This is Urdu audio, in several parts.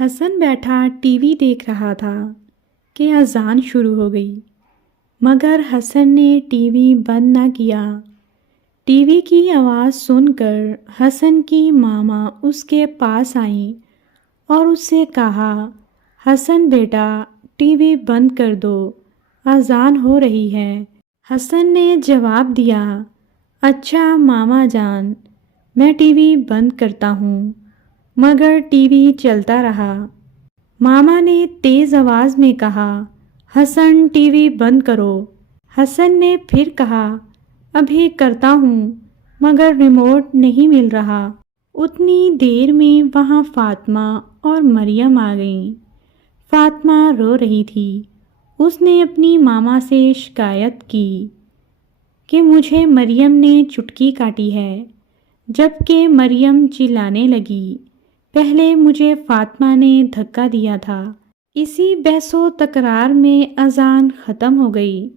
حسن بیٹھا ٹی وی دیکھ رہا تھا کہ اذان شروع ہو گئی، مگر حسن نے ٹی وی بند نہ کیا۔ ٹی وی کی آواز سن کر حسن کی ماما اس کے پاس آئیں اور اس سے کہا، حسن بیٹا ٹی وی بند کر دو، اذان ہو رہی ہے۔ حسن نے جواب دیا، اچھا ماما جان، میں ٹی وی بند کرتا ہوں، مگر ٹی وی چلتا رہا۔ ماما نے تیز آواز میں کہا، حسن ٹی وی بند کرو۔ حسن نے پھر کہا، ابھی کرتا ہوں، مگر ریموٹ نہیں مل رہا۔ اتنی دیر میں وہاں فاطمہ اور مریم آ گئیں۔ فاطمہ رو رہی تھی۔ اس نے اپنی ماما سے شکایت کی کہ مجھے مریم نے چٹکی کاٹی ہے، جبکہ مریم چلانے لگی، پہلے مجھے فاطمہ نے دھکا دیا تھا۔ اسی بحث و تکرار میں اذان ختم ہو گئی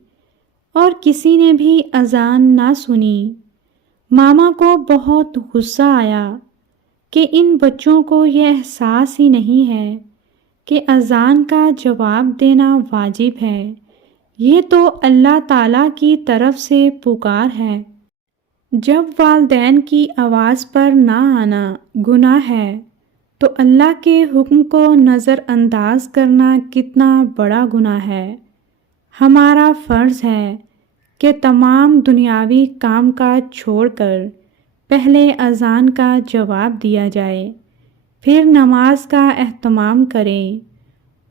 اور کسی نے بھی اذان نہ سنی۔ ماما کو بہت غصہ آیا کہ ان بچوں کو یہ احساس ہی نہیں ہے کہ اذان کا جواب دینا واجب ہے، یہ تو اللہ تعالیٰ کی طرف سے پکار ہے۔ جب والدین کی آواز پر نہ آنا گناہ ہے تو اللہ کے حکم کو نظر انداز کرنا کتنا بڑا گناہ ہے۔ ہمارا فرض ہے کہ تمام دنیاوی کام کاج چھوڑ کر پہلے اذان کا جواب دیا جائے، پھر نماز کا اہتمام کریں،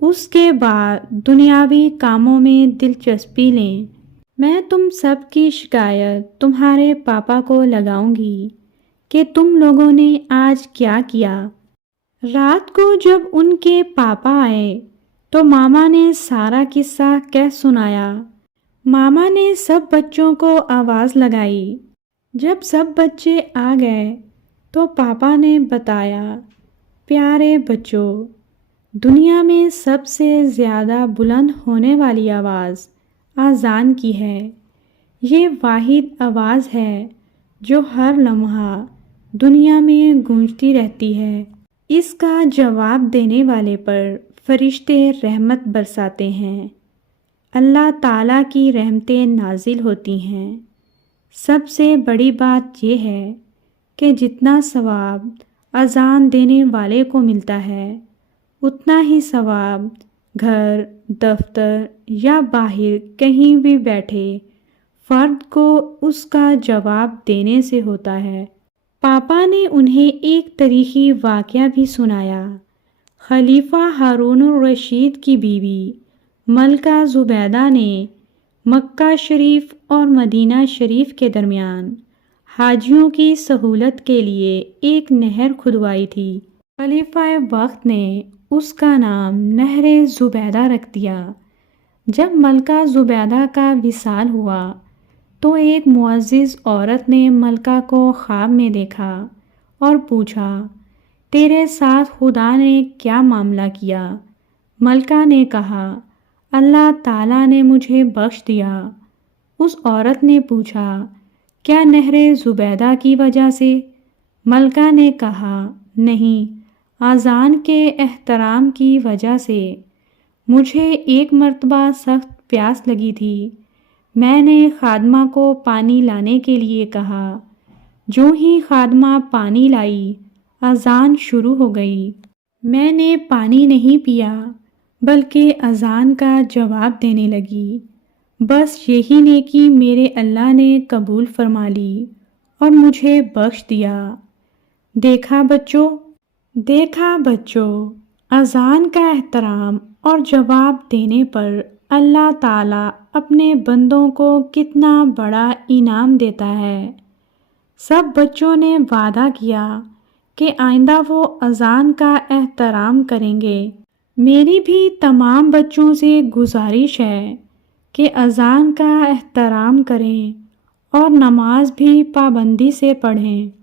اس کے بعد دنیاوی کاموں میں دلچسپی لیں۔ میں تم سب کی شکایت تمہارے پاپا کو لگاؤں گی کہ تم لوگوں نے آج کیا کیا۔ رات کو جب ان کے پاپا آئے تو ماما نے سارا قصہ کہہ سنایا۔ ماما نے سب بچوں کو آواز لگائی۔ جب سب بچے آ گئے تو پاپا نے بتایا، پیارے بچوں، دنیا میں سب سے زیادہ بلند ہونے والی آواز اذان کی ہے۔ یہ واحد آواز ہے جو ہر لمحہ دنیا میں گونجتی رہتی ہے۔ اس کا جواب دینے والے پر فرشتے رحمت برساتے ہیں، اللہ تعالیٰ کی رحمتیں نازل ہوتی ہیں۔ سب سے بڑی بات یہ ہے کہ جتنا ثواب اذان دینے والے کو ملتا ہے، اتنا ہی ثواب گھر، دفتر یا باہر کہیں بھی بیٹھے فرد کو اس کا جواب دینے سے ہوتا ہے۔ پاپا نے انہیں ایک تاریخی واقعہ بھی سنایا۔ خلیفہ ہارون الرشید کی بیوی ملکہ زبیدہ نے مکہ شریف اور مدینہ شریف کے درمیان حاجیوں کی سہولت کے لیے ایک نہر کھدوائی تھی۔ خلیفہ وقت نے اس کا نام نہر زبیدہ رکھ دیا۔ جب ملکہ زبیدہ کا وصال ہوا تو ایک معزز عورت نے ملکہ کو خواب میں دیکھا اور پوچھا، تیرے ساتھ خدا نے کیا معاملہ کیا؟ ملکہ نے کہا، اللہ تعالیٰ نے مجھے بخش دیا۔ اس عورت نے پوچھا، کیا نہر زبیدہ کی وجہ سے؟ ملکہ نے کہا، نہیں، اذان کے احترام کی وجہ سے۔ مجھے ایک مرتبہ سخت پیاس لگی تھی، میں نے خادمہ کو پانی لانے کے لیے کہا، جو ہی خادمہ پانی لائی اذان شروع ہو گئی۔ میں نے پانی نہیں پیا بلکہ اذان کا جواب دینے لگی۔ بس یہی نیکی میرے اللہ نے قبول فرما لی اور مجھے بخش دیا۔ دیکھا بچوں، اذان کا احترام اور جواب دینے پر اللہ تعالیٰ اپنے بندوں کو کتنا بڑا انعام دیتا ہے۔ سب بچوں نے وعدہ کیا کہ آئندہ وہ اذان کا احترام کریں گے۔ میری بھی تمام بچوں سے گزارش ہے کہ اذان کا احترام کریں اور نماز بھی پابندی سے پڑھیں۔